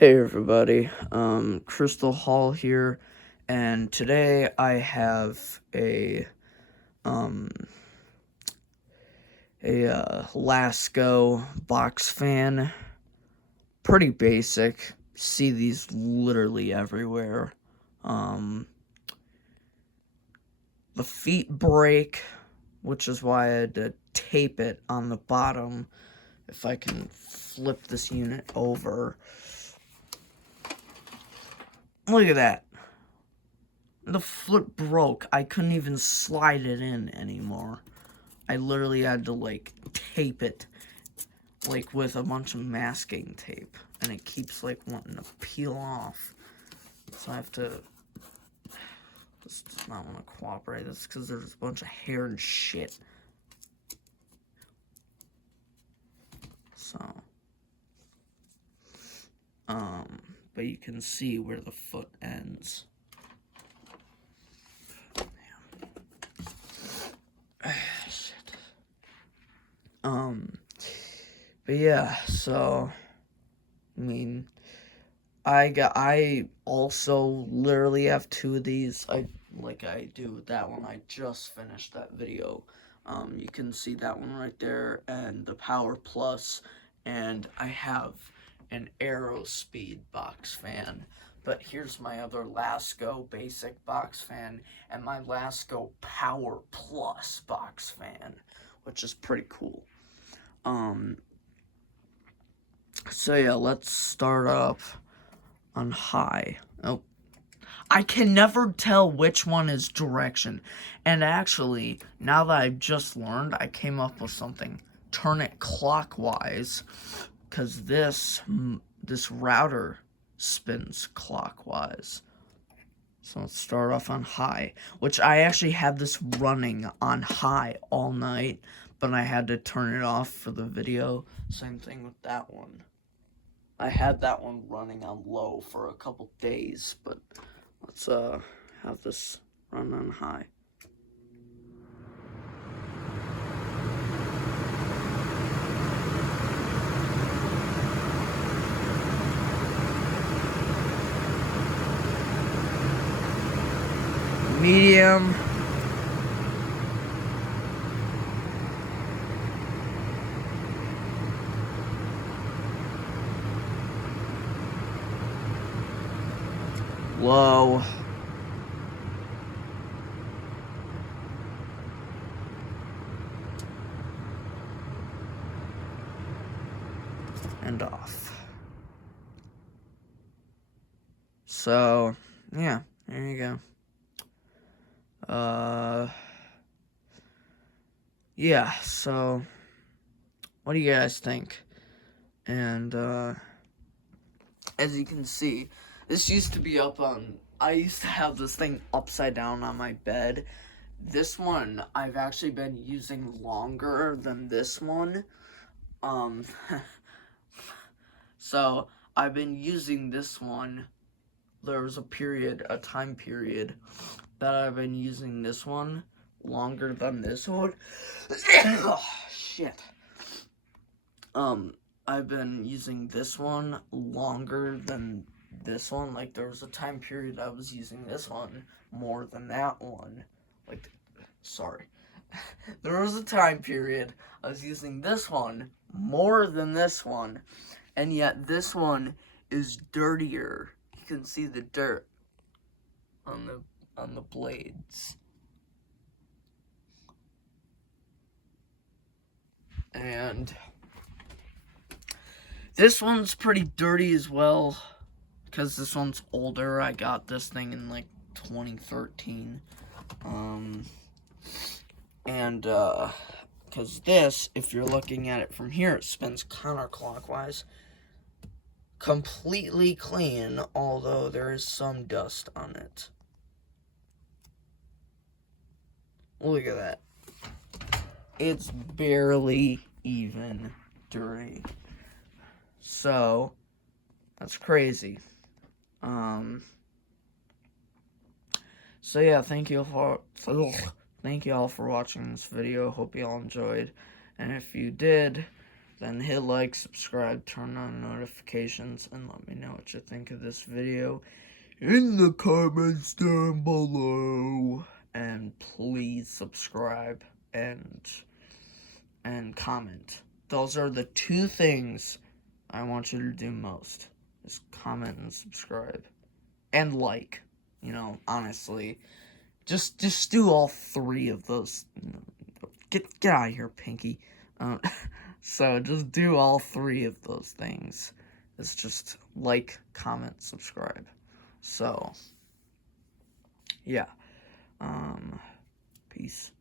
Hey everybody, Crystal Hall here, and today I have um, Lasko Box Fan. Pretty basic. See these literally everywhere. Um, the feet break, which is why I had to tape it on the bottom. If I can flip this unit over. Look at that. The foot broke. I couldn't even slide it in anymore. I literally had to, like, tape it, like, with a bunch of masking tape. And it keeps, like, wanting to peel off. So I have to... This does not want to cooperate. That's because there's a bunch of hair and shit. So... But you can see where the foot ends. Shit. But yeah, so... I mean... I also literally have two of these. I do with that one. I just finished that video. You can see that one right there, and the Power Plus, and I have an Aerospeed box fan. But here's my other Lasko basic box fan, and my Lasko Power Plus box fan, which is pretty cool. So yeah, let's start up on high. Oh, I can never tell which one is direction. And actually, now that I've just learned, I came up with something. Turn it clockwise, because this router spins clockwise. So let's start off on high, which I actually had this running on high all night, but I had to turn it off for the video. Same thing with that one. I had that one running on low for a couple days, but let's have this run on high. Medium. Low. And off. So, yeah, there you go. Yeah, so, what do you guys think? And, as you can see, this used to be up on, I used to have this thing upside down on my bed. This one, I've actually been using longer than this one. So, I've been using this one. There was a time period, that I've been using this one longer than this one. Oh, shit. I've been using this one longer than this one. Like, there was a time period I was using this one more than that one. Like, sorry. There was a time period I was using this one more than this one, and yet this one is dirtier. You can see the dirt on the blades. And this one's pretty dirty as well, because this one's older. I got this thing in like 2013. Because this, if you're looking at it from here, it spins counterclockwise. Completely clean, although there is some dust on it. Look at that. It's barely even dirty. So, that's crazy. So yeah, thank you all for watching this video. Hope you all enjoyed. And if you did, then hit like, subscribe, turn on notifications, and let me know what you think of this video in the comments down below. And please subscribe and comment. Those are the two things I want you to do most. Just comment and subscribe. And like. You know, honestly. Just do all three of those. Get out of here, Pinky. So just do all three of those things. It's just like, comment, subscribe. So yeah. Peace.